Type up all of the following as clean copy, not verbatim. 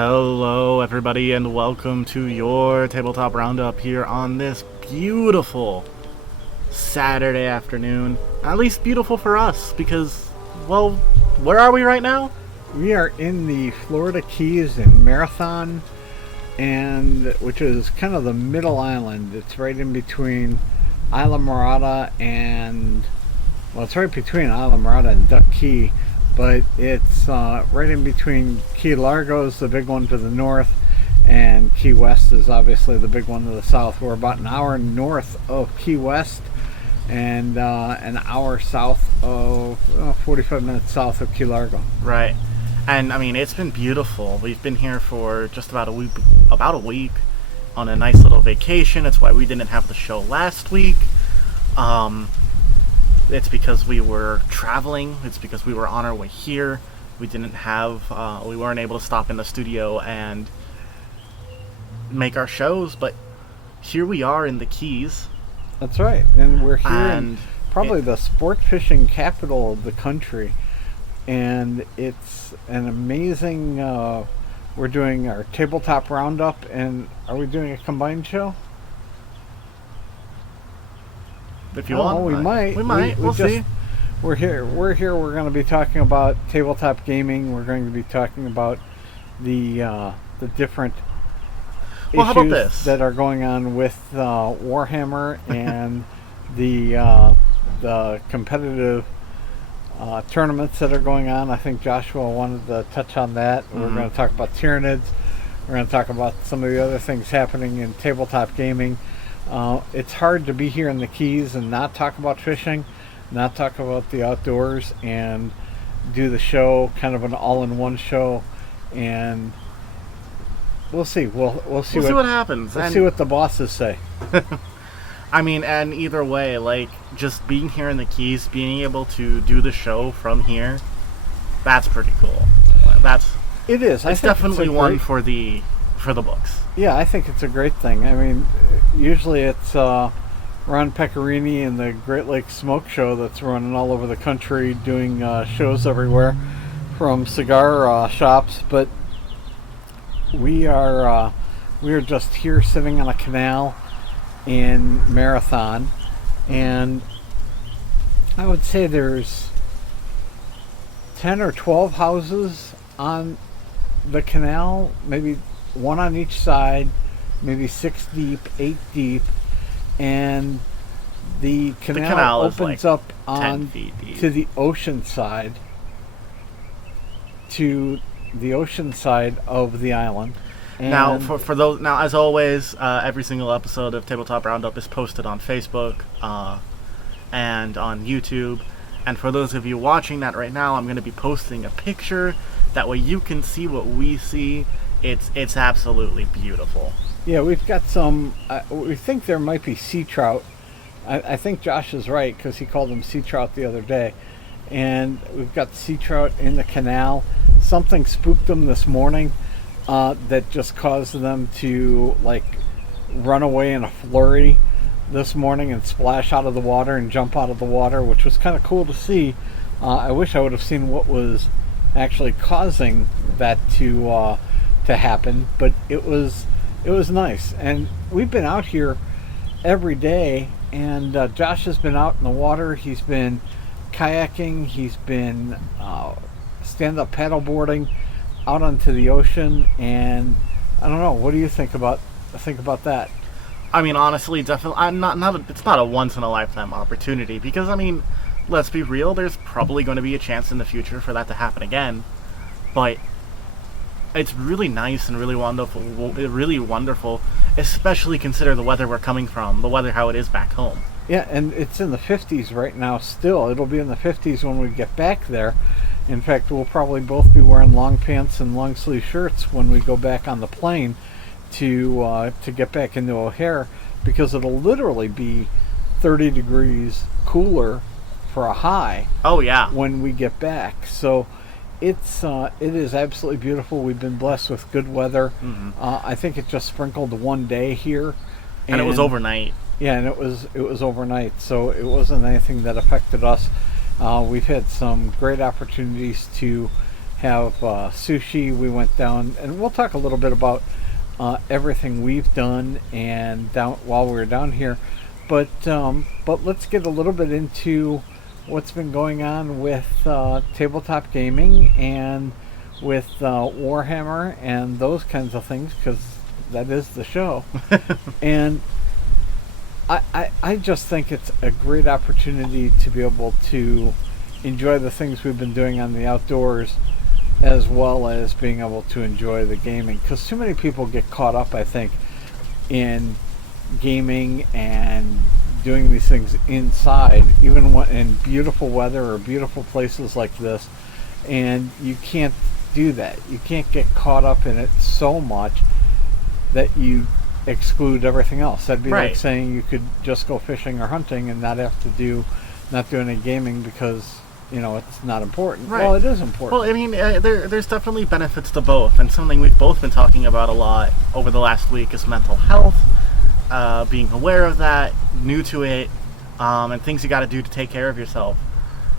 Hello, everybody, and welcome to your Tabletop Roundup here on this beautiful Saturday afternoon. At least beautiful for us, because, well, where are we right now? We are in the Florida Keys in Marathon, and which is kind of the middle island. It's right in between Isla Morada and, well, it's right between Isla Morada and Duck Key, but it's right in between Key Largo is the big one to the north, and Key West is obviously the big one to the south. We're about an hour north of Key West and an hour south of 45 minutes south of Key Largo. Right. And, I mean, it's been beautiful. We've been here for just about a week on a nice little vacation. It's why we didn't have the show last week. It's because we were traveling. It's because we were on our way here. We weren't able to stop in the studio and make our shows, but here we are in the Keys. That's right. And we're here in probably the sport fishing capital of the country. And it's an amazing, we're doing our Tabletop Roundup, and are we doing a combined show? If you want, we might. We'll see. We're here. We're going to be talking about tabletop gaming. We're going to be talking about the different issues that are going on with Warhammer and the competitive tournaments that are going on. I think Joshua wanted to touch on that. Mm-hmm. We're going to talk about Tyranids. We're going to talk about some of the other things happening in tabletop gaming. It's hard to be here in the Keys and not talk about fishing, not talk about the outdoors, and do the show, kind of an all-in-one show. And we'll see. We'll see what happens. We'll see what the bosses say. I mean, and either way, like, just being here in the Keys, being able to do the show from here, that's pretty cool. It is. It's definitely one for the books. Yeah, I think it's a great thing. I mean, usually it's Ron Pecorini and the Great Lakes Smoke Show that's running all over the country, doing shows everywhere from cigar shops. But we are just here sitting on a canal in Marathon, and I would say there's 10 or 12 houses on the canal, maybe one on each side, maybe 6 deep, 8 deep, and the canal opens like up on to the ocean side, of the island. And now, for those, as always, every single episode of Tabletop Roundup is posted on Facebook and on YouTube. And for those of you watching that right now, I'm going to be posting a picture. That way you can see what we see. It's absolutely beautiful. Yeah, we've got some. We think there might be sea trout. I think Josh is right because he called them sea trout the other day. And we've got sea trout in the canal. Something spooked them this morning that just caused them to run away in a flurry this morning and splash out of the water and jump out of the water, which was kind of cool to see. I wish I would have seen what was actually causing that to happen, but it was nice. And we've been out here every day, and Josh has been out in the water. He's been kayaking, he's been stand-up paddleboarding out onto the ocean, and I don't know, what do you think about that? I mean, honestly, definitely, it's not a once-in-a-lifetime opportunity, because, I mean, let's be real, there's probably going to be a chance in the future for that to happen again, but it's really nice and really wonderful, especially consider the weather we're coming from, the weather how it is back home. Yeah, and it's in the 50s right now still. It'll be in the 50s when we get back there. In fact, we'll probably both be wearing long pants and long sleeve shirts when we go back on the plane to get back into O'Hare, because it'll literally be 30 degrees cooler for a high. Oh yeah. When we get back. So it is absolutely beautiful. We've been blessed with good weather. Mm-hmm. I think it just sprinkled one day here, and it was overnight. Yeah, and it was overnight, so it wasn't anything that affected us. We've had some great opportunities to have sushi. We went down, and we'll talk a little bit about everything we've done and down while we were down here. But let's get a little bit into what's been going on with tabletop gaming and with Warhammer and those kinds of things, because that is the show. And I just think it's a great opportunity to be able to enjoy the things we've been doing on the outdoors, as well as being able to enjoy the gaming. Because too many people get caught up, I think, in gaming and doing these things inside, even in beautiful weather or beautiful places like this. And you can't do that. You can't get caught up in it so much that you exclude everything else. That'd be Right. like saying you could just go fishing or hunting and not do any gaming because it's not important. Right. Well, it is important. Well, I mean, there's definitely benefits to both, and something we've both been talking about a lot over the last week is mental health, being aware of that, new to it, and things you got to do to take care of yourself.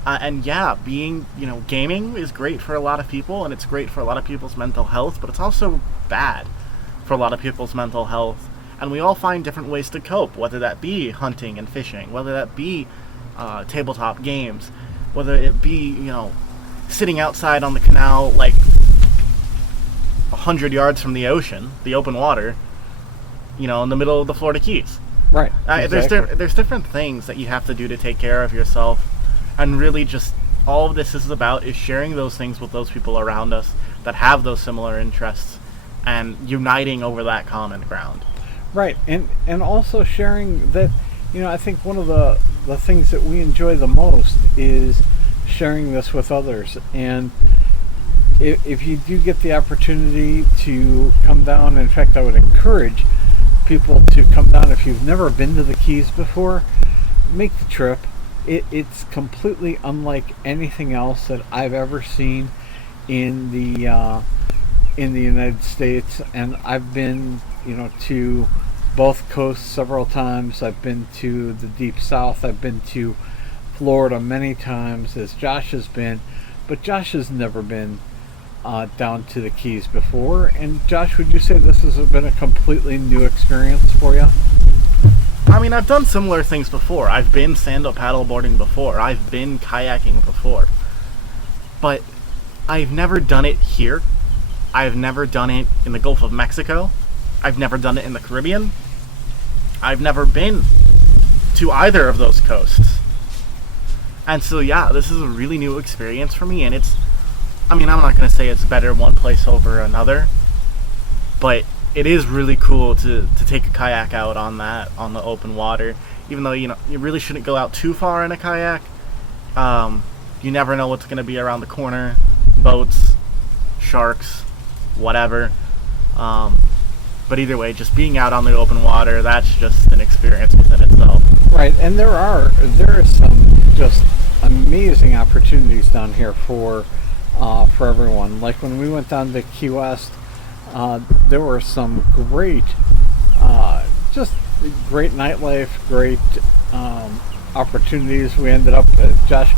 And yeah, gaming is great for a lot of people, and it's great for a lot of people's mental health, but it's also bad for a lot of people's mental health. And we all find different ways to cope, whether that be hunting and fishing, whether that be tabletop games, whether it be, sitting outside on the canal like 100 yards from the ocean, the open water, in the middle of the Florida Keys. Right. Exactly. There's different things that you have to do to take care of yourself, and really just all of this is about is sharing those things with those people around us that have those similar interests and uniting over that common ground. Right, and also sharing that, I think one of the things that we enjoy the most is sharing this with others. And if you do get the opportunity to come down, in fact, I would encourage people to come down. If you've never been to the Keys before, make the trip. It's completely unlike anything else that I've ever seen in the United States. And I've been, to both coasts several times. I've been to the Deep South. I've been to Florida many times, as Josh has been. But Josh has never been down to the Keys before. And Josh, would you say this has been a completely new experience for you? I mean, I've done similar things before. I've been stand-up paddleboarding before. I've been kayaking before. But I've never done it here. I've never done it in the Gulf of Mexico. I've never done it in the Caribbean. I've never been to either of those coasts. And so, yeah, this is a really new experience for me. And I'm not going to say it's better one place over another, but it is really cool to take a kayak out on the open water. Even though, you really shouldn't go out too far in a kayak. You never know what's going to be around the corner. Boats, sharks, whatever. But either way, just being out on the open water, that's just an experience within itself. Right, and there are some just amazing opportunities down here for everyone. Like when we went down to Key West, there were some great nightlife, great opportunities. We ended up, Josh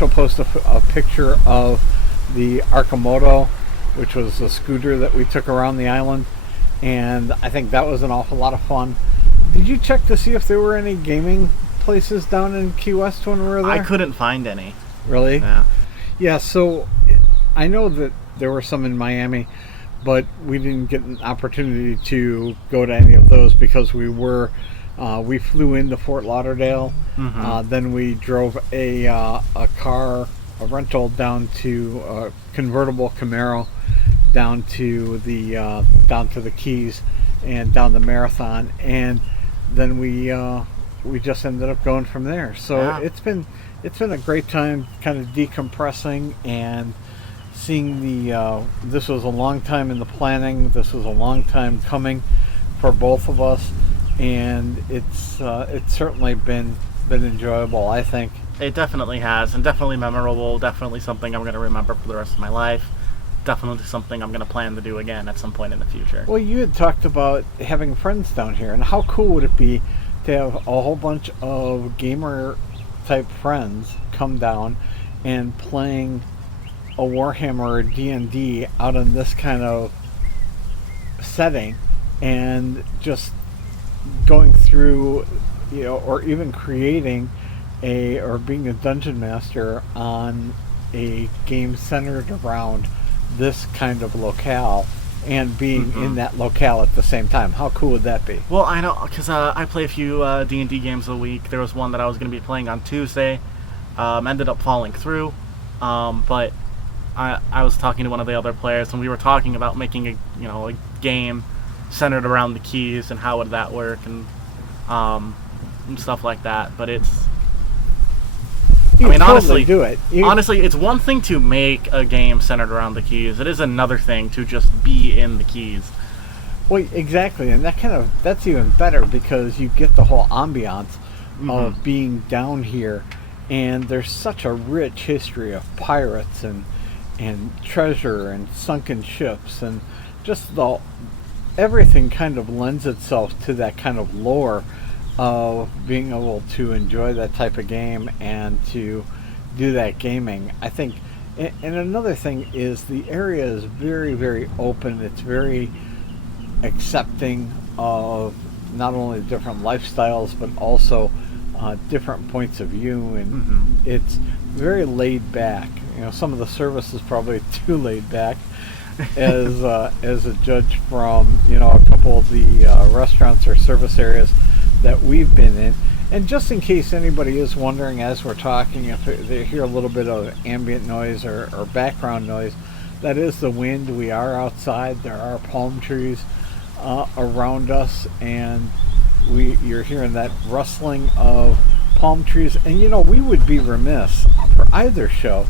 will post a picture of the Arcimoto, which was a scooter that we took around the island, and I think that was an awful lot of fun. Did you check to see if there were any gaming places down in Key West when we were there? I couldn't find any. Really? Yeah. Yeah, so I know that there were some in Miami, but we didn't get an opportunity to go to any of those because we flew into Fort Lauderdale. Mm-hmm. Then we drove a rental down to a convertible Camaro down to the Keys and down the Marathon, and then we just ended up going from there. So yeah. It's been a great time, kind of decompressing and seeing this was a long time in the planning. This was a long time coming for both of us, and it's certainly been enjoyable, I think. It definitely has, and definitely memorable. Definitely something I'm going to remember for the rest of my life. Definitely something I'm going to plan to do again at some point in the future. Well, you had talked about having friends down here, and how cool would it be to have a whole bunch of gamer type friends come down and playing a Warhammer or D&D out in this kind of setting, and just going through, or even creating or being a dungeon master on a game centered around this kind of locale, and being in that locale at the same time. How cool would that be? Well, I know, because I play a few D&D games a week. There was one that I was going to be playing on Tuesday. Ended up falling through. But I was talking to one of the other players, and we were talking about making a game centered around the keys and how would that work, and stuff like that. But You totally do it. Honestly, it's one thing to make a game centered around the keys. It is another thing to just be in the keys. Well, exactly, and that's even better, because you get the whole ambiance of being down here, and there's such a rich history of pirates and treasure and sunken ships, and just everything kind of lends itself to that kind of lore of being able to enjoy that type of game and to do that gaming. I think, and another thing is the area is very, very open. It's very accepting of not only different lifestyles, but also different points of view, and it's very laid back. Some of the service is probably too laid back, as a judge from a couple of the restaurants or service areas that we've been in. And just in case anybody is wondering, as we're talking, if they hear a little bit of ambient noise or background noise, that is the wind. We are outside. There are palm trees around us, and you're hearing that rustling of palm trees. And we would be remiss for either show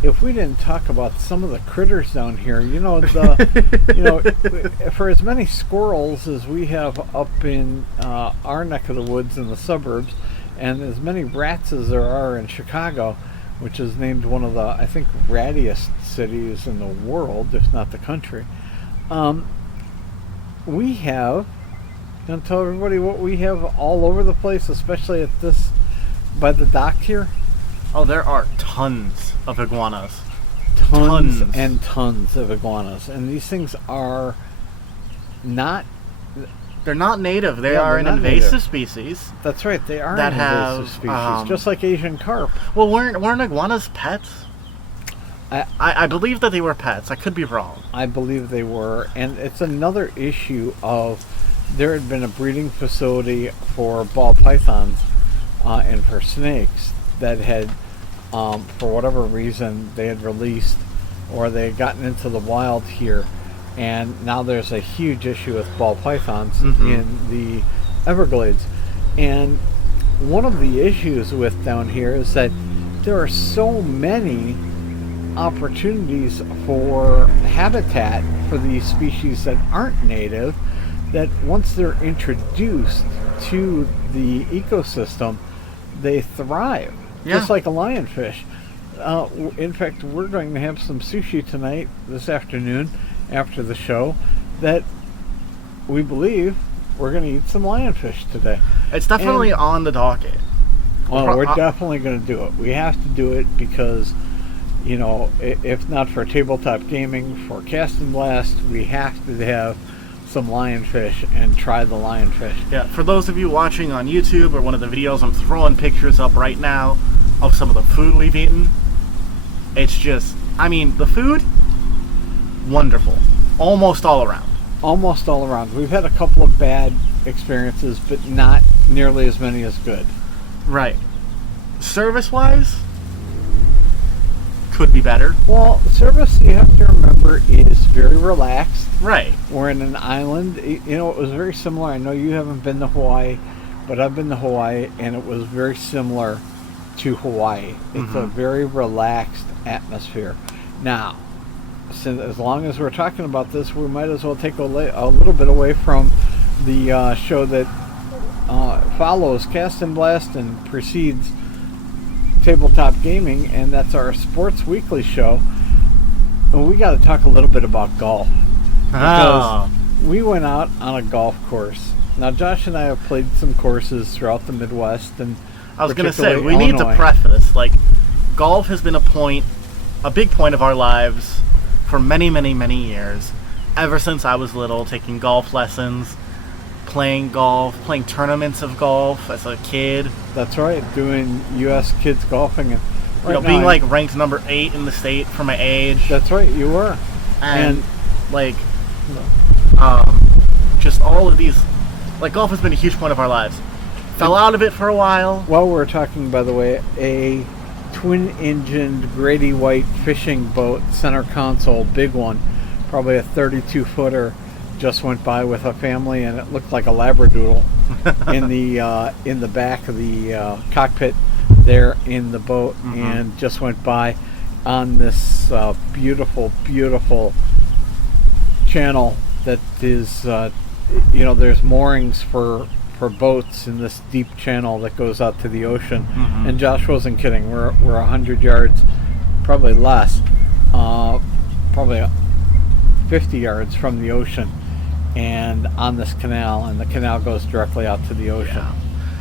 if we didn't talk about some of the critters down here. For as many squirrels as we have up in our neck of the woods in the suburbs, and as many rats as there are in Chicago, which is named one of the, I think, rattiest cities in the world, if not the country. We have, and tell everybody what we have all over the place, especially by the dock here. Oh, there are tons of iguanas. Tons and tons of iguanas. And these things are not... They're not native. They are an invasive species. That's right. They are an invasive species, just like Asian carp. Well, weren't iguanas pets? I believe that they were pets. I could be wrong. I believe they were. And it's another issue of... There had been a breeding facility for ball pythons and for snakes that had, for whatever reason, they had released, or they had gotten into the wild here, and now there's a huge issue with ball pythons in the Everglades. And one of the issues with down here is that there are so many opportunities for habitat for these species that aren't native, that once they're introduced to the ecosystem, they thrive. Just like a lionfish. In fact, we're going to have some sushi tonight, this afternoon, after the show, that we believe we're going to eat some lionfish today. It's definitely on the docket. Well, we're definitely going to do it. We have to do it because, if not for tabletop gaming, for Cast and Blast, we have to have some lionfish and try the lionfish. Yeah, for those of you watching on YouTube or one of the videos, I'm throwing pictures up right now of some of the food we've eaten. It's just, the food, wonderful. Almost all around. Almost all around. We've had a couple of bad experiences, but not nearly as many as good. Right. Service-wise, could be better. Well, service, you have to remember, is very relaxed. Right. We're in an island. It was very similar. I know you haven't been to Hawaii, but I've been to Hawaii, and it was very similar to Hawaii. It's a very relaxed atmosphere. Now, since as long as we're talking about this, we might as well take a little bit away from the show that follows Cast and Blast and precedes Tabletop Gaming, and that's our Sports Weekly show. And we got to talk a little bit about golf. Because we went out on a golf course. Now, Josh and I have played some courses throughout the Midwest, and I was going to say, we Illinois. need to preface, golf has been a point a big point of our lives for many, many, many years. Ever since I was little, taking golf lessons, playing golf, playing tournaments of golf as a kid. That's right, doing U.S. kids golfing. And Being like ranked number 8 in the state for my age. That's right, you were. And like, just all of these, like, golf has been a huge point of our lives. Fell out of it for a while. Well, we're talking, by the way, a twin-engined Grady White fishing boat, center console, big one, probably a 32-footer, just went by with a family, and it looked like a Labradoodle in the back of the cockpit there in the boat, and just went by on this beautiful, beautiful channel that is, there's moorings for boats in this deep channel that goes out to the ocean. And Josh wasn't kidding. We're 100 yards, probably less, probably 50 yards from the ocean, and on this canal, and the canal goes directly out to the ocean. Yeah.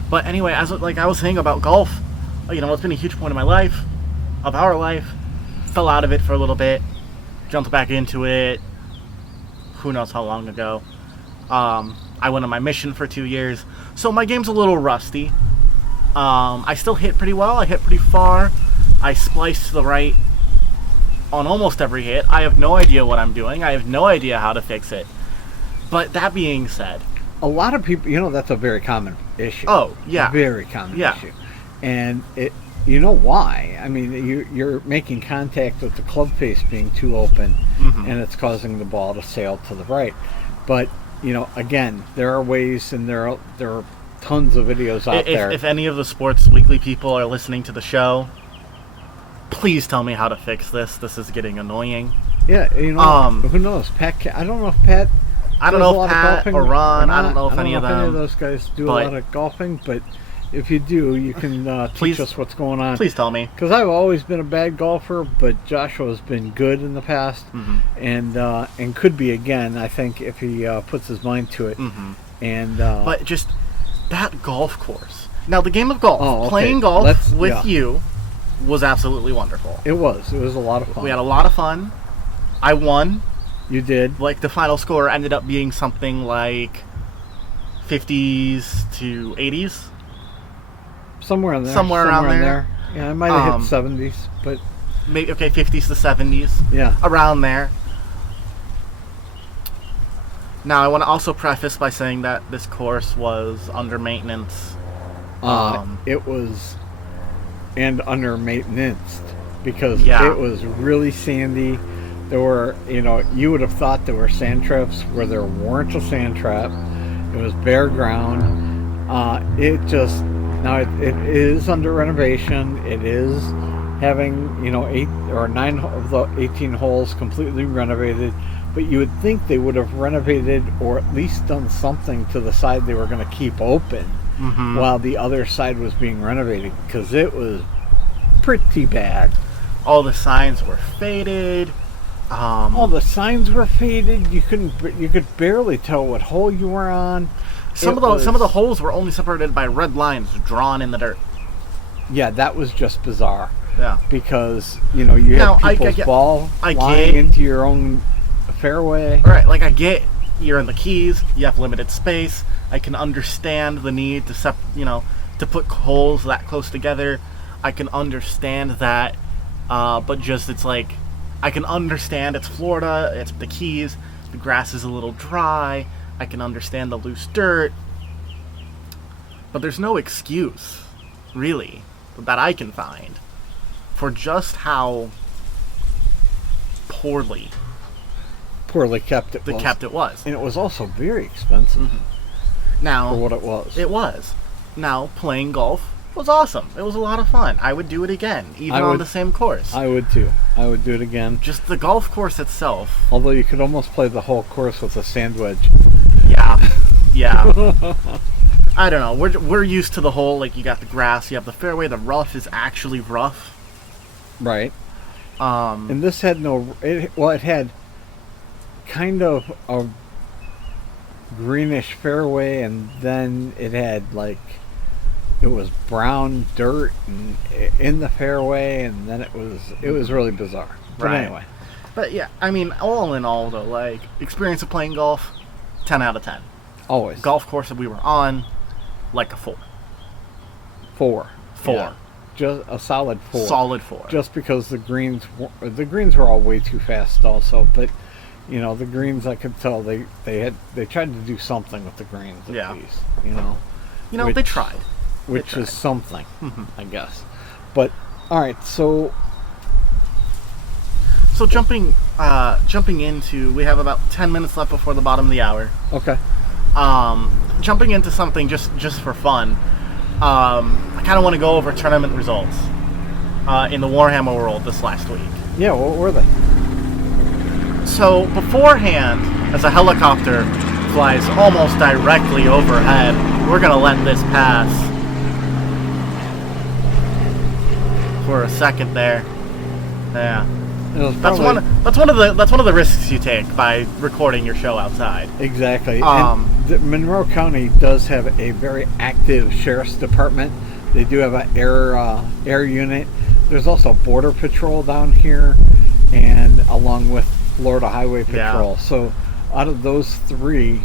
But anyway, as I was saying about golf, it's been a huge point of my life, of our life. Fell out of it for a little bit, jumped back into it. Who knows how long ago? I went on my mission for 2 years, so my game's a little rusty. I still hit pretty well. I hit pretty far. I splice to the right on almost every hit. I have no idea what I'm doing. I have no idea how to fix it. But that being said, a lot of people, that's a very common issue. Oh, yeah. Very common issue. And you know why? I mean, you're making contact with the club face being too open, and it's causing the ball to sail to the right. But, again, there are ways, and there are tons of videos out there. If any of the Sports Weekly people are listening to the show, please tell me how to fix this. This is getting annoying. Yeah, who knows? I don't know if Pat. I don't know if Pat or Ron. I don't know if any of them. Any of those guys do a lot of golfing, but if you do, you can teach us what's going on. Please tell me. Because I've always been a bad golfer, but Joshua's been good in the past, and could be again, I think, if he puts his mind to it. And but just that golf course. Now, the game of golf, playing golf with you, was absolutely wonderful. It was. It was a lot of fun. We had a lot of fun. I won. You did. Like, the final score ended up being something like 50s to 80s. Somewhere in there. Somewhere around there. Yeah, I might have hit 70s, but maybe 50s to 70s. Yeah. Around there. Now, I want to also preface by saying that this course was under maintenance. It was, and under maintenance, because it was really sandy. There were, you would have thought there were sand traps where there weren't a sand trap. It was bare ground. It is under renovation. It is having, 8 or 9 of the 18 holes completely renovated. But you would think they would have renovated or at least done something to the side they were going to keep open while the other side was being renovated, because it was pretty bad. All the signs were faded. All the signs were faded. You could barely tell what hole you were on. Some of the holes were only separated by red lines drawn in the dirt. Yeah, that was just bizarre. Yeah, because you have people's ball flying into your own fairway. Right, like I get you're in the Keys, you have limited space. I can understand the need to to put holes that close together. I can understand that, but just it's like. I can understand it's Florida, it's the Keys, the grass is a little dry, I can understand the loose dirt, but there's no excuse, really, that I can find for just how poorly kept it was. And it was also very expensive now, for what it was. It was. Now, playing golf was awesome. It was a lot of fun. I would do it again, even on the same course. I would too. I would do it again. Just the golf course itself. Although you could almost play the whole course with a sand wedge. Yeah. I don't know. We're used to the whole, like, you got the grass, you have the fairway, the rough is actually rough. Right. And this had it had kind of a greenish fairway, and then it had like it was brown dirt and in the fairway, and then it was really bizarre. But Right. anyway, But yeah, I mean, all in all, though, like, experience of playing golf, 10 out of 10. always Golf course that we were on, like a 4. 4. 4. Yeah. Just a solid 4. Solid 4. Just because the greens were all way too fast, also. But the greens, I could tell they tried to do something with the greens at Yeah. least. They tried. Which tried. is something, Mhm. I guess. But all right, so So jumping into, we have about 10 minutes left before the bottom of the hour. okay, Jumping into something just for fun. I kind of want to go over tournament results in the Warhammer world this last week. yeah, what were they? So beforehand, as a helicopter flies almost directly overhead, we're gonna let this pass for a second there. Yeah. It was That's probably- one of the risks you take by recording your show outside. Exactly. Um, And Monroe County does have a very active sheriff's department. They do have an air unit. There's also Border Patrol down here, and along with Florida Highway Yeah. Patrol. So out of those three,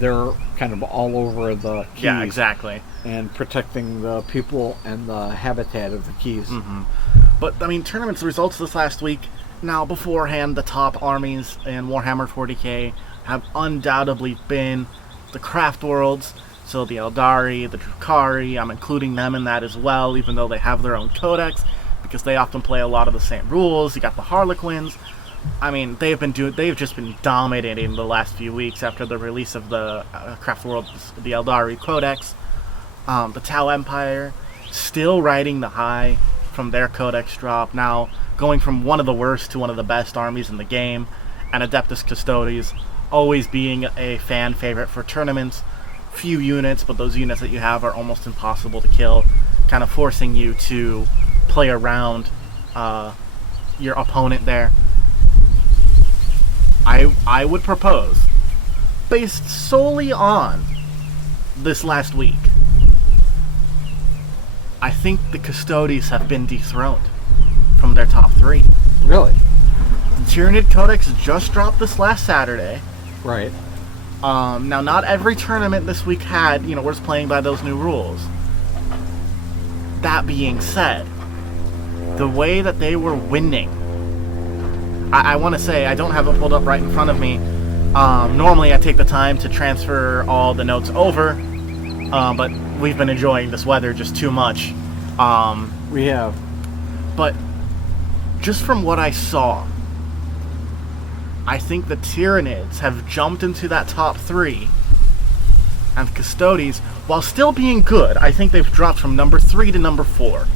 they're kind of all over the Keys. Yeah, exactly. And protecting the people and the habitat of the Keys. Mm-hmm. But I mean, tournaments results this last week. Now, beforehand, the top armies in Warhammer 40k have undoubtedly been the Craft Worlds. So the Eldari, the Drukhari, I'm including them in that as well, even though they have their own codex, because they often play a lot of the same rules. You got the Harlequins. I mean, they've just been dominating the last few weeks after the release of the Craft Worlds, the Eldari Codex. The Tau Empire still riding the high from their codex drop, now going from one of the worst to one of the best armies in the game, and Adeptus Custodes always being a fan favorite for tournaments. Few units, but those units that you have are almost impossible to kill, kind of forcing you to play around your opponent there. I would propose, based solely on this last week, I think the Custodes have been dethroned from their top 3. Really? The Tyranid Codex just dropped this last Saturday. Right. Now, not every tournament this week was playing by those new rules. That being said, the way that they were winning, I want to say, I don't have it pulled up right in front of me. Normally I take the time to transfer all the notes over, but we've been enjoying this weather just too much. We have. But just from what I saw, I think the Tyranids have jumped into that top 3, and Custodes, while still being good, I think they've dropped from number 3 to number 4.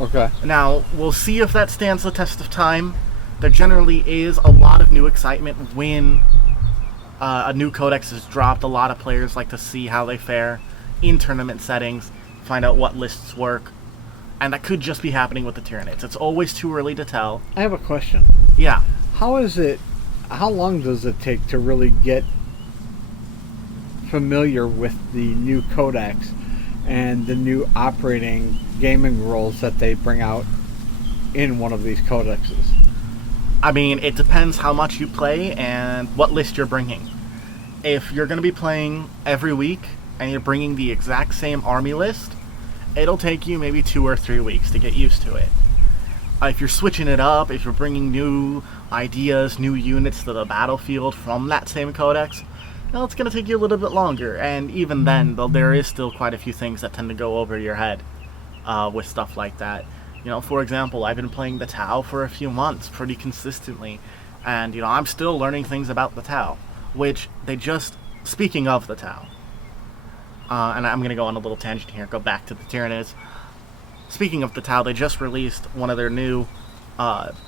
Okay. Now, we'll see if that stands the test of time. There generally is a lot of new excitement when a new codex is dropped. A lot of players like to see how they fare in tournament settings, find out what lists work, and that could just be happening with the Tyranids. It's always too early to tell. I have a question. Yeah. How long does it take to really get familiar with the new codex and the new operating gaming rules that they bring out in one of these codexes? I mean, it depends how much you play and what list you're bringing. If you're going to be playing every week and you're bringing the exact same army list, it'll take you maybe 2 or 3 weeks to get used to it. If you're switching it up, if you're bringing new ideas, new units to the battlefield from that same codex, well, it's going to take you a little bit longer. And even then, though, there is still quite a few things that tend to go over your head with stuff like that. For example, I've been playing the Tau for a few months pretty consistently, and I'm still learning things about the Tau, which they just, speaking of the Tau, and I'm going to go on a little tangent here, go back to the Tyranids. Speaking of the Tau, they just released one of their new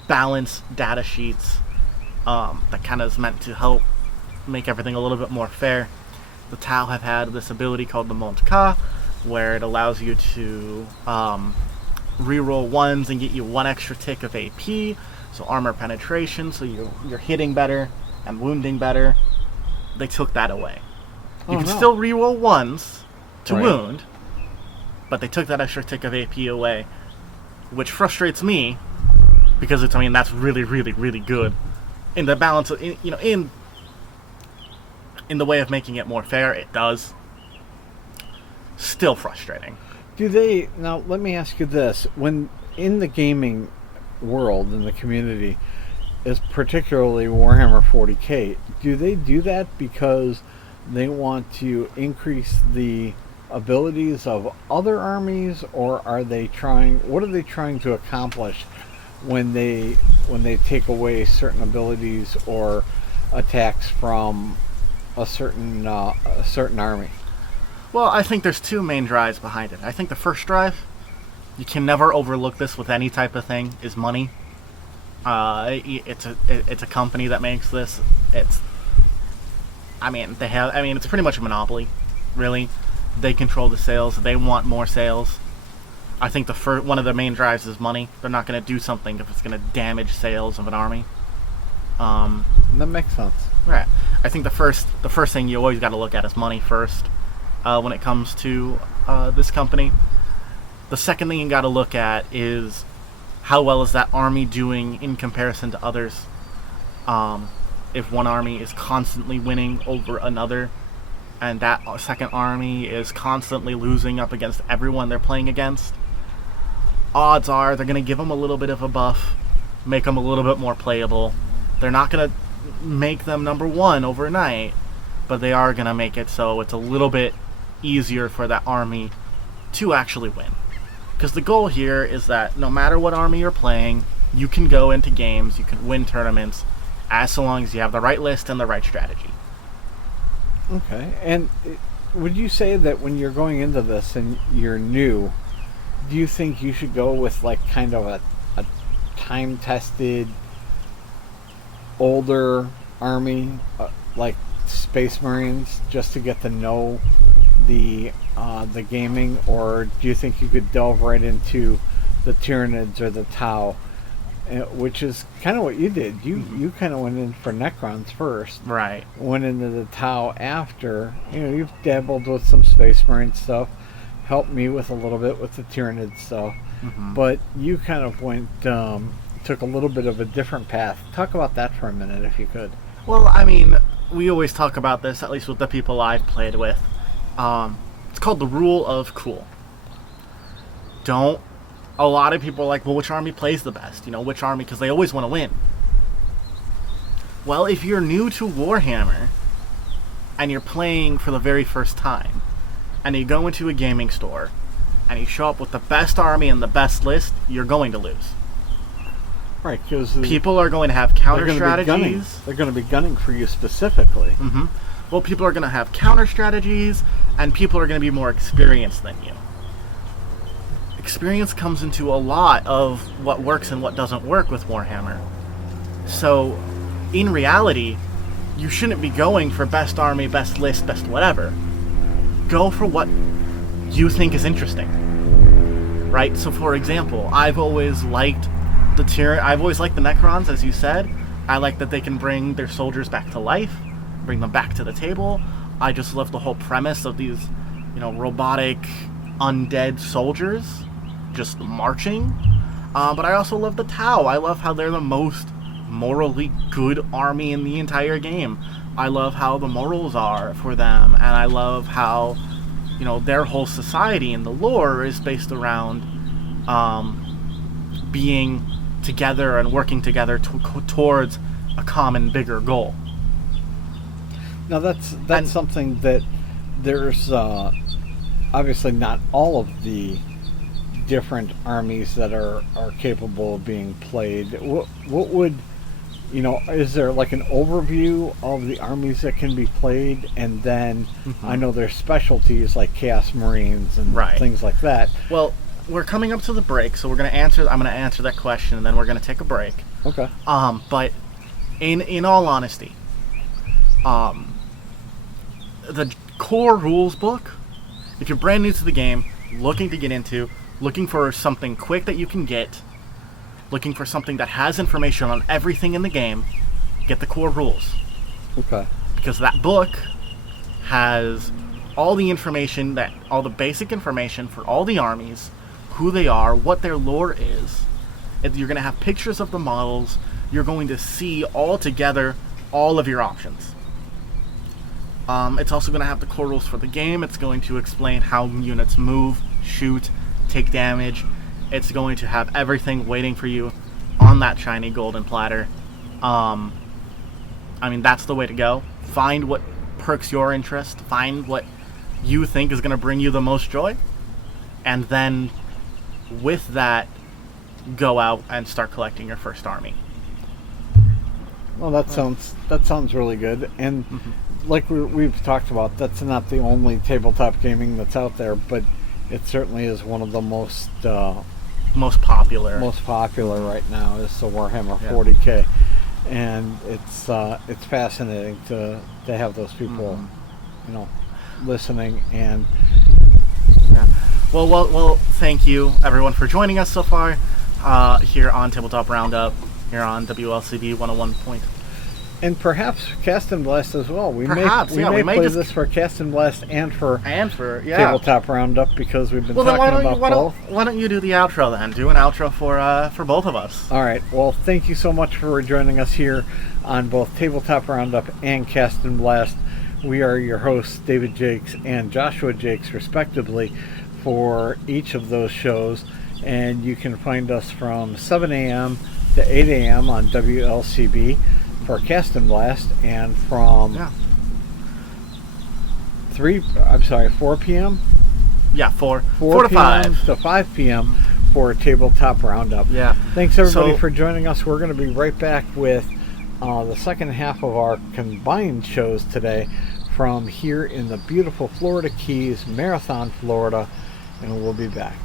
balance data sheets that kind of is meant to help make everything a little bit more fair. The Tau have had this ability called the Mont Ka, where it allows you to reroll 1s and get you 1 extra tick of AP, so armor penetration, so you're hitting better and wounding better. They took that away. You can still reroll 1s to Right. wound, but they took that extra tick of AP away, which frustrates me because it's, I mean, that's really, really, really good in the balance of, in the way of making it more fair. It does. Still frustrating. Now let me ask you this: when in the gaming world, in the community, is particularly Warhammer 40K, do they do that because they want to increase the abilities of other armies, or what are they trying to accomplish when they take away certain abilities or attacks from a certain army? Well, I think there's two main drives behind it. I think the first drive, you can never overlook this with any type of thing, is money. It's a company that makes this. It's pretty much a monopoly, really. They control the sales. They want more sales. I think one of the main drives is money. They're not going to do something if it's going to damage sales of an army. That makes sense. Right. I think the first thing you always got to look at is money first. When it comes to this company, the second thing you got to look at is how well is that army doing in comparison to others. If one army is constantly winning over another, and that second army is constantly losing up against everyone they're playing against, odds are they're going to give them a little bit of a buff, make them a little bit more playable. They're not going to make them number one overnight, but they are going to make it so it's a little bit easier for that army to actually win. Because the goal here is that no matter what army you're playing, you can go into games, you can win tournaments, as long as you have the right list and the right strategy. Okay, and would you say that when you're going into this and you're new, do you think you should go with like kind of a time-tested, older army, like Space Marines, just to get to know the gaming, or do you think you could delve right into the Tyranids or the Tau, which is kind of what you did? You kind of went in for Necrons first, right? Went into the Tau after. You've dabbled with some Space Marine stuff, helped me with a little bit with the Tyranid stuff, but you kind of went took a little bit of a different path. Talk about that for a minute, if you could. Well, I mean, we always talk about this, at least with the people I've played with. It's called the rule of cool. A lot of people are like, well, which army plays the best? Which army? Because they always want to win. Well, if you're new to Warhammer, and you're playing for the very first time, and you go into a gaming store, and you show up with the best army and the best list, you're going to lose. Right, because people are going to have counter strategies. They're going to be gunning for you specifically. Well, people are going to have counter strategies, and people are going to be more experienced than you. Experience comes into a lot of what works and what doesn't work with Warhammer. So, in reality, you shouldn't be going for best army, best list, best whatever. Go for what you think is interesting. Right? So, for example, I've always liked the Necrons, as you said. I like that they can bring their soldiers back to life, bring them back to the table. I just love the whole premise of these, robotic, undead soldiers just marching. But I also love the Tau. I love how they're the most morally good army in the entire game. I love how the morals are for them, and I love how, their whole society and the lore is based around being together and working together towards a common, bigger goal. Now that's something that there's obviously not all of the different armies that are capable of being played. What would, is there like an overview of the armies that can be played, and then I know there's specialties like Chaos Marines and things like that. Well, we're coming up to the break, so I'm going to answer that question, and then we're going to take a break. Okay. But in all honesty, the core rules book, if you're brand new to the game, looking to get into, looking for something quick that you can get, looking for something that has information on everything in the game, get the core rules. Okay. Because that book has all the basic information for all the armies, who they are, what their lore is. You're going to have pictures of the models. You're going to see all together all of your options. It's also going to have the core rules for the game. It's going to explain how units move, shoot, take damage. It's going to have everything waiting for you on that shiny golden platter. That's the way to go. Find what perks your interest. Find what you think is going to bring you the most joy. And then, with that, go out and start collecting your first army. Well, that sounds really good. And like we've talked about, that's not the only tabletop gaming that's out there, but it certainly is one of the most popular right now is the Warhammer 40K, and it's fascinating to have those people, listening. And well, thank you everyone for joining us so far here on Tabletop Roundup, here on WLCB 101 point. And perhaps Cast and Blast as well. We may play this for Cast and Blast and for Tabletop Roundup, because we've been talking about both. Why don't you do the outro then? Do an outro for both of us. All right. Well, thank you so much for joining us here on both Tabletop Roundup and Cast and Blast. We are your hosts, David Jakes and Joshua Jakes, respectively, for each of those shows. And you can find us from 7 a.m. to 8 a.m. on WLCB for Cast and Blast, and from 4 p.m. Yeah, 4 to p.m. 5 to 5 p.m. for Tabletop Roundup. Yeah. Thanks everybody for joining us. We're going to be right back with the second half of our combined shows today from here in the beautiful Florida Keys, Marathon, Florida, and we'll be back.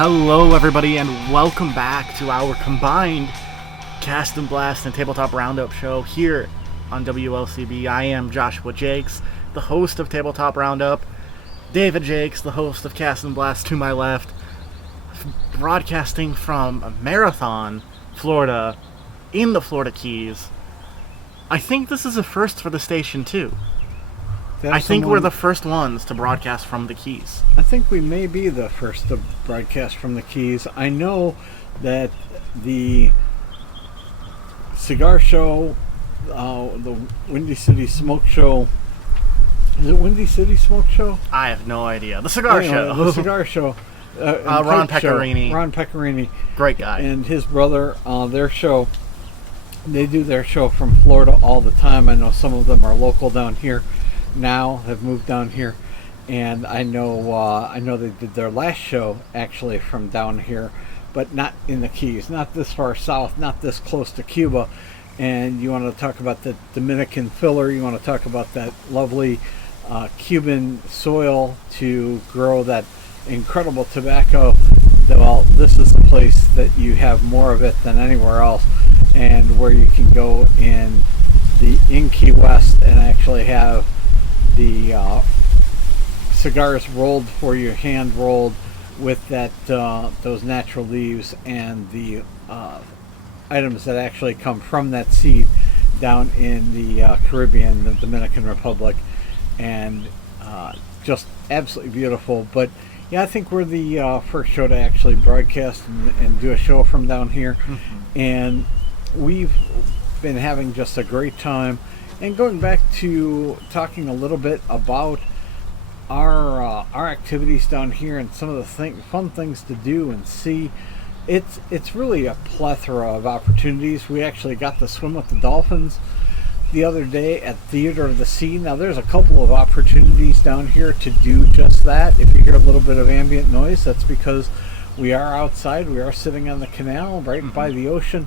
Hello everybody, and welcome back to our combined Cast and Blast and Tabletop Roundup show here on WLCB. I am Joshua Jakes, the host of Tabletop Roundup. David Jakes, the host of Cast and Blast, to my left, broadcasting from Marathon, Florida, in the Florida Keys. I think this is a first for the station too. I think we're the first ones to broadcast from the Keys. I think we may be the first to broadcast from the Keys. I know that the cigar show, the Windy City Smoke Show, is it Windy City Smoke Show? I have no idea. The cigar show. The cigar show. Ron Pecorini. Ron Pecorini. Great guy. And his brother, their show, they do their show from Florida all the time. I know some of them are local down here now, have moved down here, and I know they did their last show actually from down here, but not in the Keys, not this far south, not this close to Cuba. And you want to talk about the Dominican filler, you want to talk about that lovely Cuban soil to grow that incredible tobacco. Well, this is the place that you have more of it than anywhere else, and where you can go in Key West and actually have the cigars rolled for you, hand rolled, with that those natural leaves and the items that actually come from that seed down in the Caribbean, the Dominican Republic, and just absolutely beautiful. But yeah, I think we're the first show to actually broadcast and do a show from down here. And we've been having just a great time. And going back to talking a little bit about our activities down here and some of the fun things to do and see, it's really a plethora of opportunities. We actually got to swim with the dolphins the other day at Theater of the Sea. Now there's a couple of opportunities down here to do just that. If you hear a little bit of ambient noise, that's because we are outside. We are sitting on the canal right by the ocean.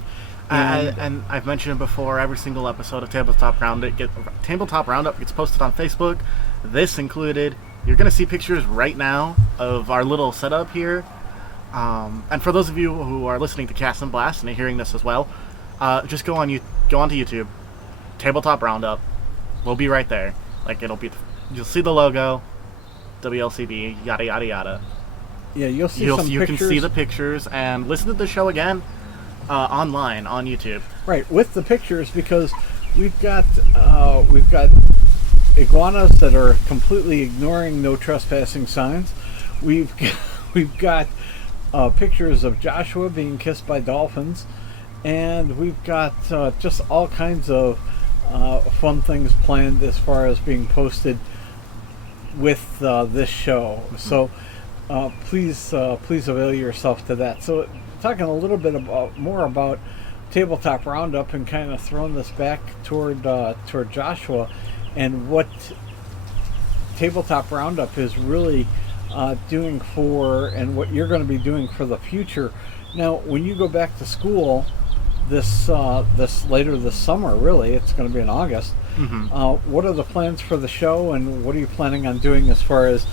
And I've mentioned it before, every single episode of Tabletop Roundup gets posted on Facebook, this included. You're going to see pictures right now of our little setup here. And for those of you who are listening to Cast and Blast and are hearing this as well, just go onto YouTube, Tabletop Roundup. We'll be right there. You'll see the logo, WLCB, yada yada yada. Yeah, you'll see some pictures. You can see the pictures and listen to the show again. online on YouTube. Right, with the pictures, because we've got iguanas that are completely ignoring no trespassing signs. We've we've got pictures of Joshua being kissed by dolphins, and we've got just all kinds of fun things planned as far as being posted with this show. Mm-hmm. So please avail yourself to that. So talking a little bit more about Tabletop Roundup and kind of throwing this back toward Joshua and what Tabletop Roundup is really doing for, and what you're going to be doing for the future. Now, when you go back to school this later this summer, really, it's going to be in August. Mm-hmm. What are the plans for the show, and what are you planning on doing as far as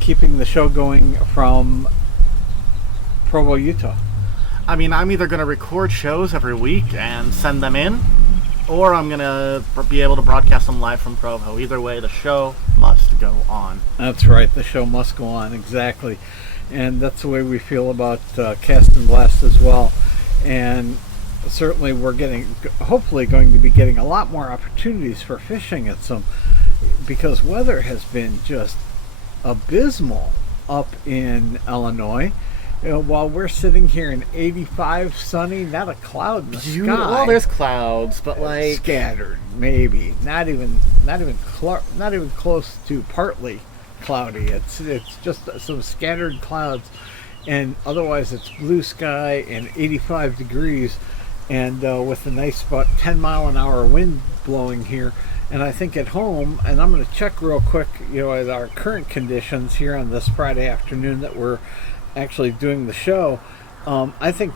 keeping the show going from Provo, Utah? I mean, I'm either going to record shows every week and send them in, or I'm going to be able to broadcast them live from Provo. Either way, the show must go on. That's right. The show must go on, exactly. And that's the way we feel about Cast and Blast as well. And certainly we're hopefully going to be getting a lot more opportunities for fishing at some, because weather has been just abysmal up in Illinois. You know, while we're sitting here in 85 sunny, not a cloud in the sky. Well, there's clouds, but like scattered, maybe. Not even close to partly cloudy. It's just some scattered clouds, and otherwise it's blue sky and 85 degrees, and with a nice about 10-mile-an-hour wind blowing here. And I think at home, and I'm going to check real quick, at our current conditions here on this Friday afternoon that we're actually doing the show. I think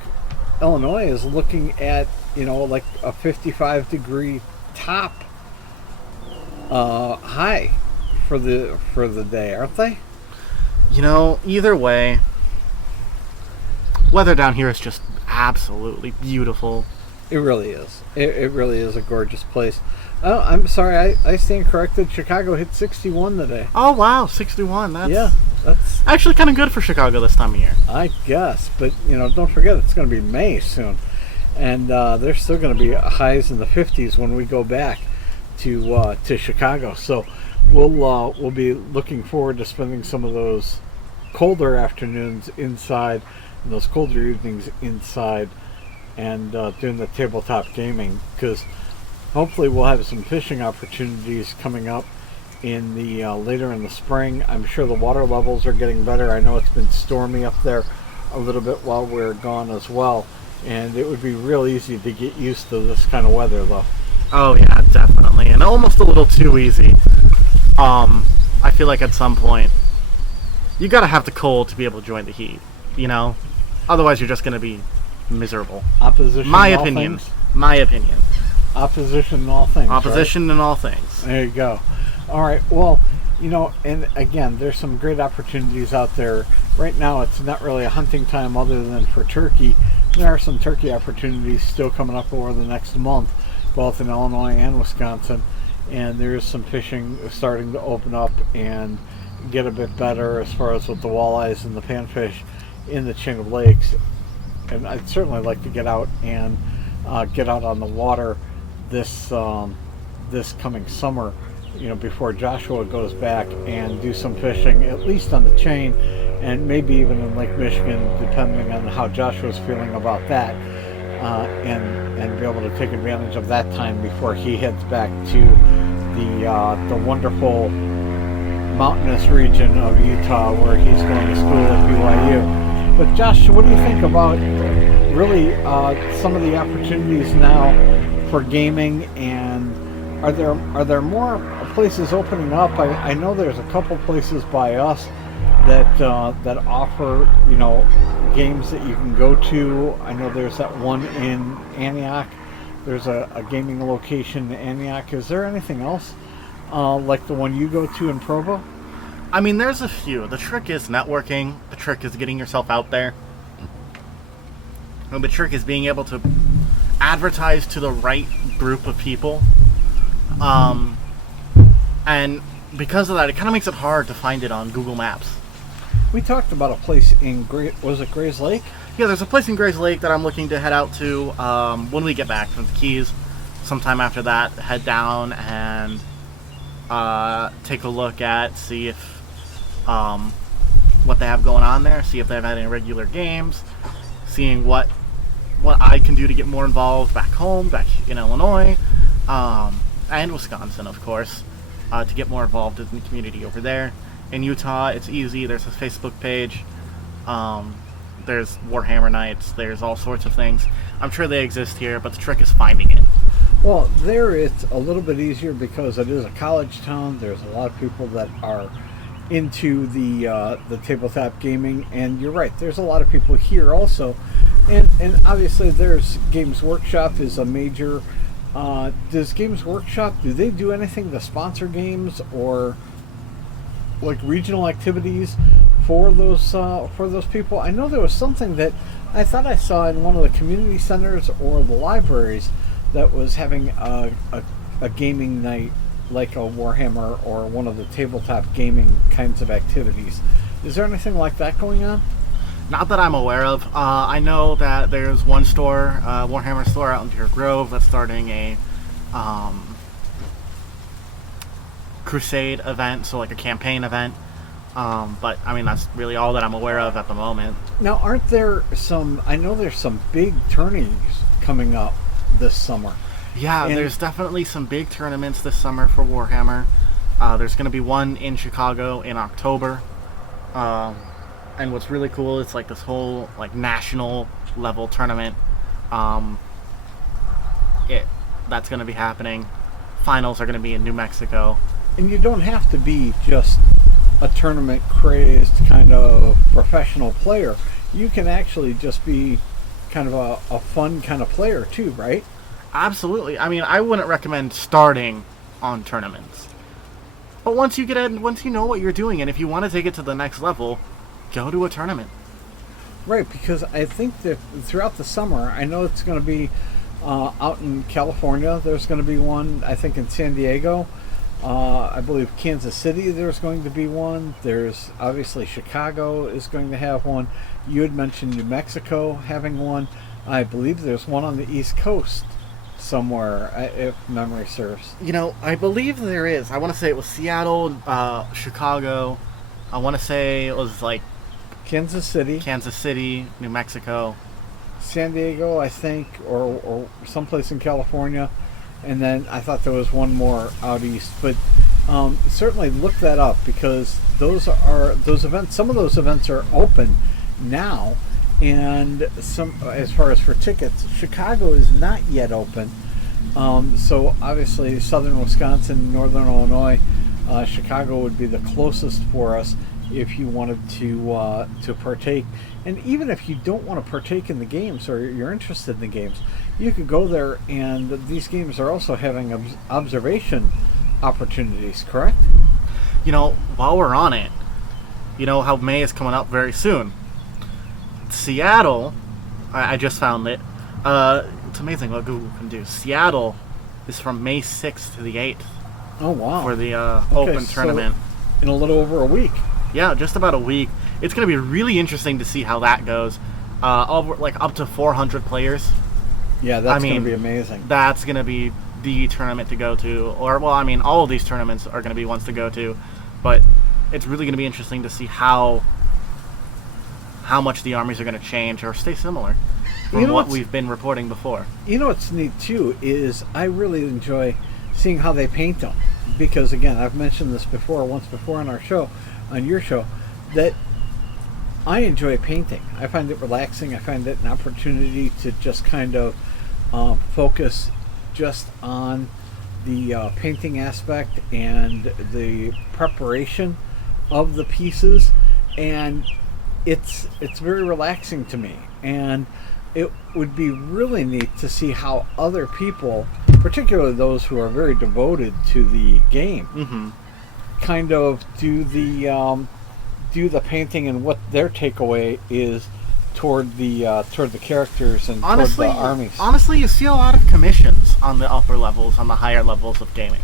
Illinois is looking at like a 55-degree top high for the day, aren't they? Either way, weather down here is just absolutely beautiful. It really is. It really is a gorgeous place. Oh, I'm sorry, I stand corrected. Chicago hit 61 today. Oh wow, 61. That's actually kind of good for Chicago this time of year, I guess. But don't forget, it's going to be May soon, and there's still going to be highs in the 50s when we go back to Chicago. So we'll be looking forward to spending some of those colder afternoons inside and those colder evenings inside, and doing the tabletop gaming, because hopefully we'll have some fishing opportunities coming up in the later in the spring. I'm sure the water levels are getting better. I know it's been stormy up there a little bit while we're gone as well, and it would be real easy to get used to this kind of weather, though. Oh yeah, definitely, and almost a little too easy. I feel like at some point you gotta have the cold to be able to join the heat. Otherwise you're just gonna be miserable. Opposition. My opinion. Opposition in all things. Opposition in all things. There you go. All right. Well, and again, there's some great opportunities out there. Right now, it's not really a hunting time other than for turkey. There are some turkey opportunities still coming up over the next month, both in Illinois and Wisconsin. And there is some fishing starting to open up and get a bit better as far as with the walleyes and the panfish in the chain of lakes. And I'd certainly like to get out and get out on the water this coming summer, before Joshua goes back, and do some fishing, at least on the chain, and maybe even in Lake Michigan, depending on how Joshua's feeling about that, and be able to take advantage of that time before he heads back to the wonderful mountainous region of Utah where he's going to school at BYU. But Josh, what do you think about really some of the opportunities now for gaming, and are there more places opening up? I know there's a couple places by us that offer games that you can go to. I know there's that one in Antioch. There's a gaming location in Antioch. Is there anything else like the one you go to in Provo? I mean, there's a few. The trick is networking. The trick is getting yourself out there. And the trick is being able to advertise to the right group of people. And because of that, it kind of makes it hard to find it on Google Maps. We talked about a place in was it Gray's Lake? Yeah, there's a place in Grays Lake that I'm looking to head out to when we get back from the Keys. Sometime after that, head down and take a look at, see if what they have going on there, see if they've had any regular games, seeing what I can do to get more involved back home, back in Illinois, and Wisconsin, of course, to get more involved in the community over there. In Utah, it's easy. There's a Facebook page. There's Warhammer Nights. There's all sorts of things. I'm sure they exist here, but the trick is finding it. Well, there it's a little bit easier because it is a college town. There's a lot of people that are into the tabletop gaming, and you're right. There's a lot of people here also, and obviously there's Games Workshop is a major. Does Games Workshop, do they do anything to sponsor games or like regional activities for those people? I know there was something that I thought I saw in one of the community centers or the libraries that was having a gaming night, like a Warhammer or one of the tabletop gaming kinds of activities. Is there anything like that going on? Not that I'm aware of. I know that there's one store, Warhammer store out in Deer Grove, that's starting a crusade event, so like a campaign event. But I mean, that's really all that I'm aware of at the moment. Now, aren't there some? I know there's some big tourneys coming up this summer. Yeah, And- there's definitely some big tournaments this summer for Warhammer. There's going to be one in Chicago in October. And what's really cool is like this whole like national level tournament. That's going to be happening. Finals are going to be in New Mexico. And you don't have to be just a tournament crazed kind of professional player. You can actually just be kind of a fun kind of player too, right? Absolutely. I mean, I wouldn't recommend starting on tournaments. But once you get in, once you know what you're doing, and if you want to take it to the next level, go to a tournament. Right, because I think that throughout the summer, I know it's going to be out in California. There's going to be one, I think, in San Diego. I believe Kansas City, there's going to be one. There's obviously Chicago is going to have one. You had mentioned New Mexico having one. I believe there's one on the East Coast somewhere, if memory serves. You know, I believe there is. I want to say it was Seattle, Chicago. I want to say it was like Kansas City, New Mexico. San Diego, I think, or someplace in California. And then I thought there was one more out east. But certainly look that up, because those events. Some of those events are open now, and some, as far as for tickets, Chicago is not yet open. So obviously, southern Wisconsin, northern Illinois, Chicago would be the closest for us if you wanted to partake. And even if you don't want to partake in the games, or you're interested in the games, you could go there, and these games are also having observation opportunities, correct? You know, while we're on it, you know how May is coming up very soon. Seattle, I just found it. It's amazing what Google can do. Seattle is from May 6th to the 8th. Oh, wow. For the Okay, open so tournament. in a little over a week. Yeah, just about a week. It's going to be really interesting to see how that goes. Like up to 400 players. Yeah, that's going to be amazing. That's going to be the tournament to go to. Or, well, I mean, all of these tournaments are going to be ones to go to. But it's really going to be interesting to see how much the armies are going to change or stay similar from what we've been reporting before. You know what's neat, too, is I really enjoy seeing how they paint them. Because, again, I've mentioned this once before on our show, on your show, that I enjoy painting. I find it relaxing. I find it an opportunity to just kind of focus just on the painting aspect and the preparation of the pieces, and it's very relaxing to me. And it would be really neat to see how other people, particularly those who are very devoted to the game, kind of do the painting and what their takeaway is toward the characters and toward the armies. Honestly, you see a lot of commissions on the upper levels, on the higher levels of gaming.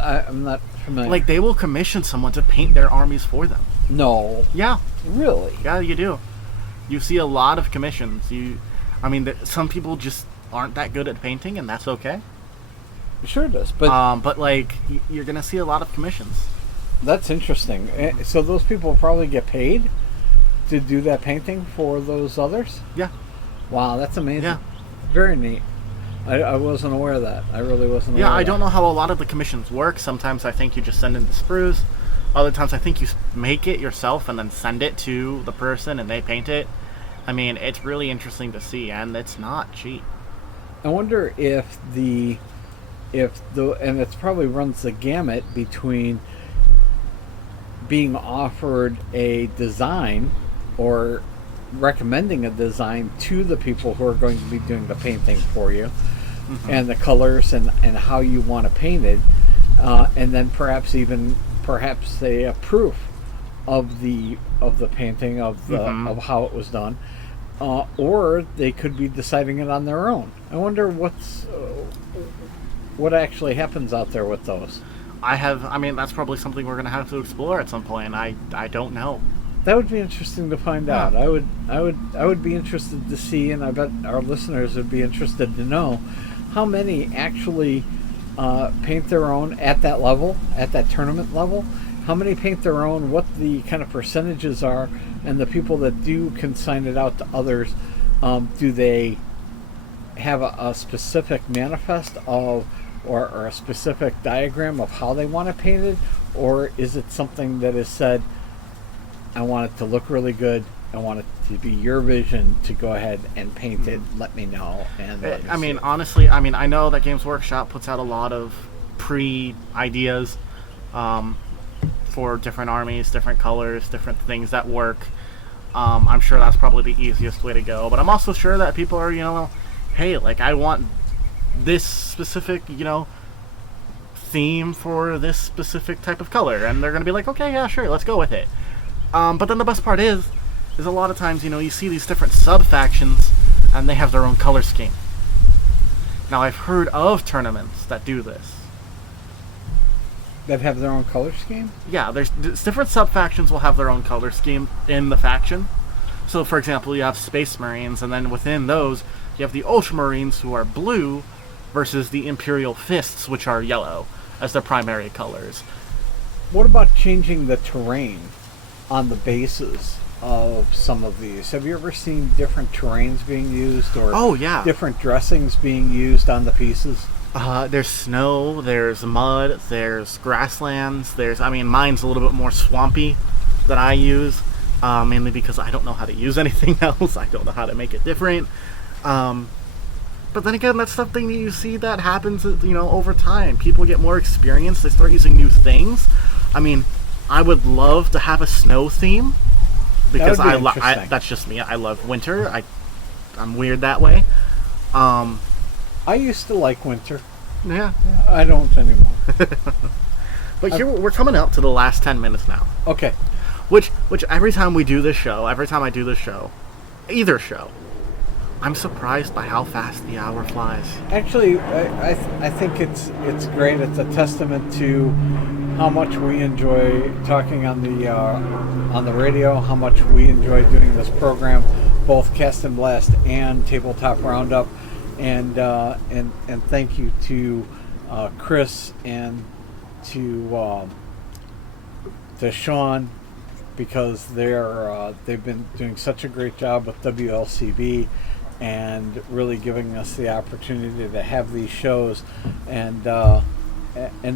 I'm not familiar. Like, they will commission someone to paint their armies for them. No. Yeah. Really? Yeah, you do. You see a lot of commissions. Some people just aren't that good at painting, and that's okay. Sure it is, but But like, you're gonna see a lot of commissions. that's interesting. So those people probably get paid to do that painting for those others? Yeah. Wow, that's amazing. Yeah. Very neat. I wasn't aware of that. I really wasn't aware Yeah, of I that. don't know how a lot of the commissions work. Sometimes I think you just send in the sprues. Other times I think you make it yourself and then send it to the person and they paint it. I mean, it's really interesting to see, and it's not cheap. I wonder if and it probably runs the gamut between being offered a design or recommending a design to the people who are going to be doing the painting for you, and the colors and how you want to paint it, and then perhaps say a proof of the painting of how it was done, or they could be deciding it on their own. I wonder what actually happens out there with those. That's probably something we're going to have to explore at some point. I don't know. That would be interesting to find out. I would be interested to see, and I bet our listeners would be interested to know how many actually paint their own at that level, at that tournament level. How many paint their own? What the kind of percentages are, and the people that do consign it out to others, do they have a specific manifest of or a specific diagram of how they want it painted, or is it something that is said, I want it to look really good, I want it to be your vision to go ahead and paint it, let me know. And honestly, I know that Games Workshop puts out a lot of pre-ideas for different armies, different colors, different things that work. I'm sure that's probably the easiest way to go, but I'm also sure that people are, hey, like, I want this specific, theme for this specific type of color, and they're going to be like, okay, yeah, sure, let's go with it. But then the best part is a lot of times, you see these different sub-factions, and they have their own color scheme. Now, I've heard of tournaments that do this. That have their own color scheme? Yeah, there's different sub-factions will have their own color scheme in the faction. So, for example, you have Space Marines, and then within those, you have the Ultramarines, who are blue, versus the Imperial Fists, which are yellow, as their primary colors. What about changing the terrain on the bases of some of these? Have you ever seen different terrains being used, or different dressings being used on the pieces? There's snow, there's mud, there's grasslands, mine's a little bit more swampy that I use, mainly because I don't know how to use anything else. I don't know how to make it different. But then again, that's something that you see that happens, over time. People get more experience, they start using new things. I would love to have a snow theme, because that's just me. I love winter. I'm weird that way. I used to like winter. Yeah. I don't anymore. But here we're coming up to the last 10 minutes now. Okay. Which every time I do this show, either show, I'm surprised by how fast the hour flies. Actually, I think it's great. It's a testament to how much we enjoy talking on the radio, how much we enjoy doing this program, both Cast and Blast and Tabletop Roundup, and thank you to Chris and to Sean, because they've been doing such a great job with WLCB and really giving us the opportunity to have these shows, and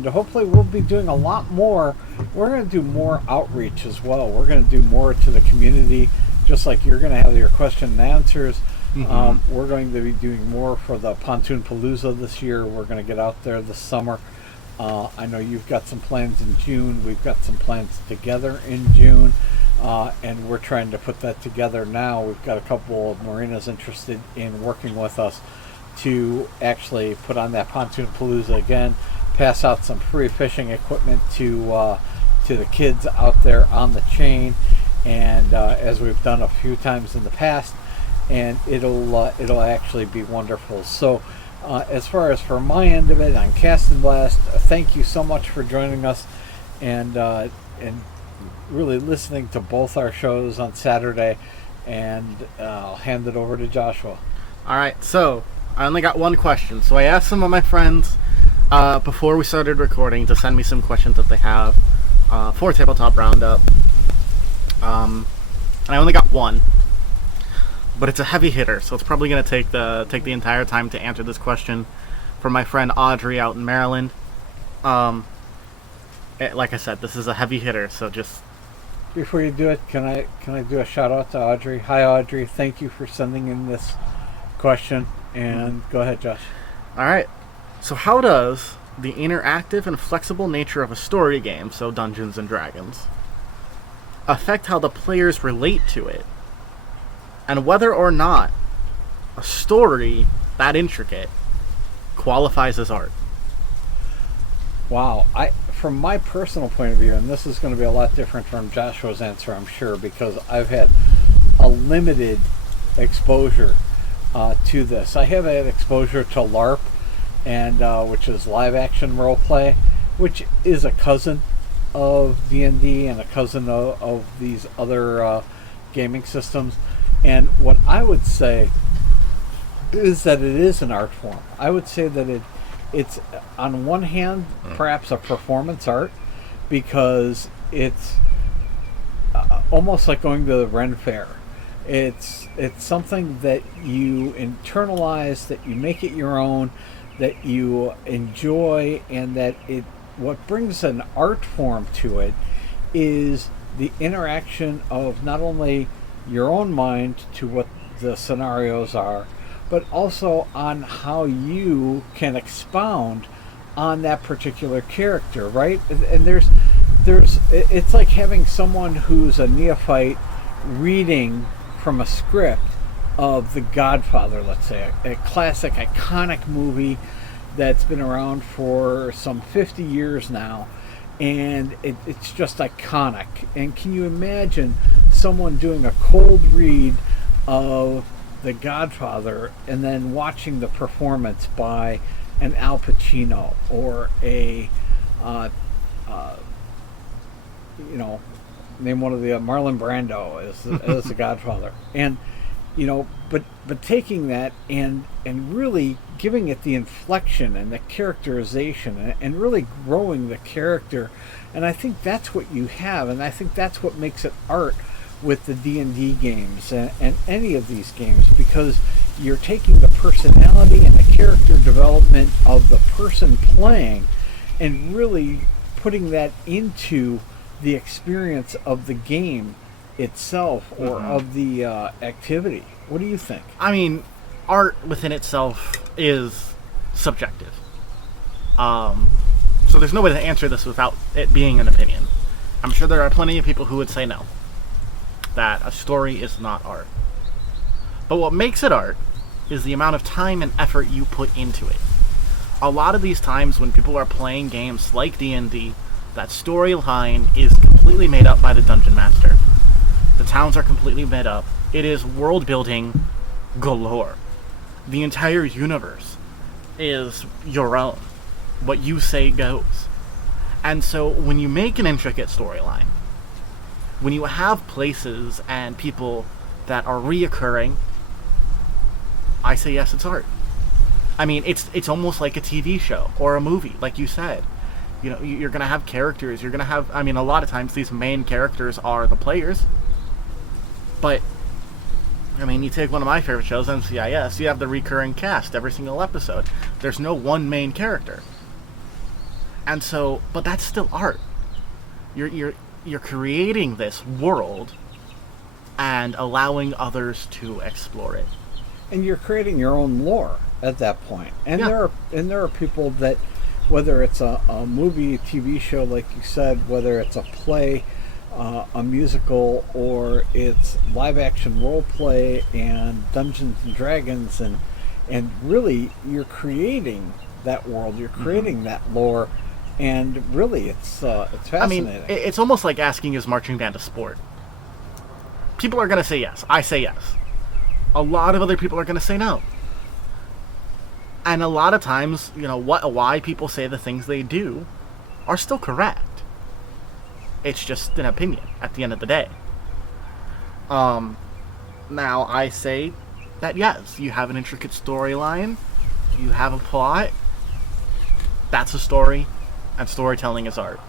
hopefully we'll be doing a lot more. We're going to do more outreach as well. We're going to do more to the community, just like you're going to have your question and answers. We're going to be doing more for the Pontoon Palooza this year. We're going to get out there this summer. I know you've got some plans in June. We've got some plans together in June. And we're trying to put that together now. We've got a couple of marinas interested in working with us to actually put on that Pontoon Palooza again, pass out some free fishing equipment to the kids out there on the chain, and as we've done a few times in the past, and it'll actually be wonderful. So as far as for my end of it, on Cast and Blast, thank you so much for joining us, and really listening to both our shows on Saturday. and I'll hand it over to Joshua. All right, so I only got one question. So I asked some of my friends before we started recording to send me some questions that they have for Tabletop Roundup. And I only got one, but it's a heavy hitter, so it's probably going to take the entire time to answer this question from my friend Audrey out in Maryland. Like I said, this is a heavy hitter, so just Before you do it, can I do a shout out to Audrey? Hi, Audrey. Thank you for sending in this question. And go ahead, Josh. all right. So how does the interactive and flexible nature of a story game, so Dungeons and Dragons, affect how the players relate to it, and whether or not a story that intricate qualifies as art? Wow. From my personal point of view, and this is going to be a lot different from Joshua's answer, I'm sure, because I've had a limited exposure to this. I have had exposure to LARP, and which is live action role play, which is a cousin of D&D and a cousin of these other gaming systems. And what I would say is that it is an art form. I would say that it's on one hand perhaps a performance art, because it's almost like going to the Ren Fair. It's something that you internalize, that you make it your own, that you enjoy, and that what brings an art form to it is the interaction of not only your own mind to what the scenarios are, but also on how you can expound on that particular character, right? And it's like having someone who's a neophyte reading from a script of The Godfather, let's say, a classic, iconic movie that's been around for some 50 years now, and it's just iconic. And can you imagine someone doing a cold read of The Godfather and then watching the performance by an Al Pacino or a name one of the Marlon Brando as the Godfather, and but taking that and really giving it the inflection and the characterization and really growing the character. And I think that's what you have, and I think that's what makes it art with the D&D games and any of these games, because you're taking the personality and the character development of the person playing and really putting that into the experience of the game itself, or of the activity. What do you think? I mean, art within itself is subjective. So there's no way to answer this without it being an opinion. I'm sure there are plenty of people who would say no, that a story is not art. But what makes it art is the amount of time and effort you put into it. A lot of these times when people are playing games like D&D, that storyline is completely made up by the dungeon master. The towns are completely made up. It is world building galore. The entire universe is your own. What you say goes. And so when you make an intricate storyline, when you have places and people that are reoccurring, I say yes, it's art. I mean, it's almost like a TV show or a movie, like you said. You're going to have characters. You're going to have, I mean, a lot of times these main characters are the players. But, I mean, you take one of my favorite shows, NCIS, you have the recurring cast every single episode. There's no one main character. And so, but that's still art. You're creating this world and allowing others to explore it. And you're creating your own lore at that point. And Yeah. there are people that, whether it's a movie, a TV show, like you said, whether it's a play, a musical, or it's live action role play and Dungeons and Dragons, and really you're creating that world, you're creating that lore, and really it's fascinating. I mean, it's almost like asking, is marching band a sport? People are going to say yes. I say yes. A lot of other people are going to say no. And a lot of times, why people say the things they do are still correct. It's just an opinion at the end of the day. Now, I say that yes, you have an intricate storyline, you have a plot. That's a story, and storytelling is art.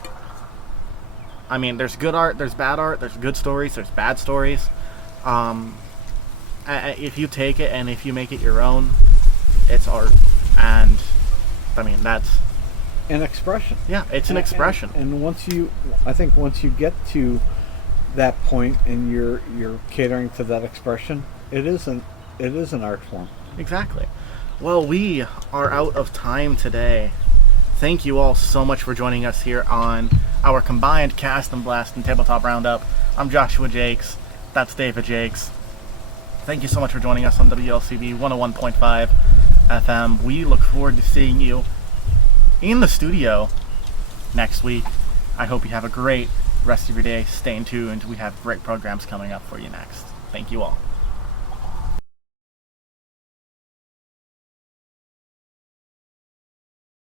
I mean, there's good art, there's bad art, there's good stories, there's bad stories. If you take it and if you make it your own, it's art. And I mean, that's an expression. Yeah, it's an expression. And once you get to that point and you're catering to that expression, it is an art form. Exactly. Well, we are out of time today. Thank you all so much for joining us here on our combined Cast and Blast and Tabletop Roundup. I'm Joshua Jakes. That's David Jakes. Thank you so much for joining us on WLCB 101.5 FM. We look forward to seeing you in the studio next week. I hope you have a great rest of your day. Stay tuned. We have great programs coming up for you next. Thank you all.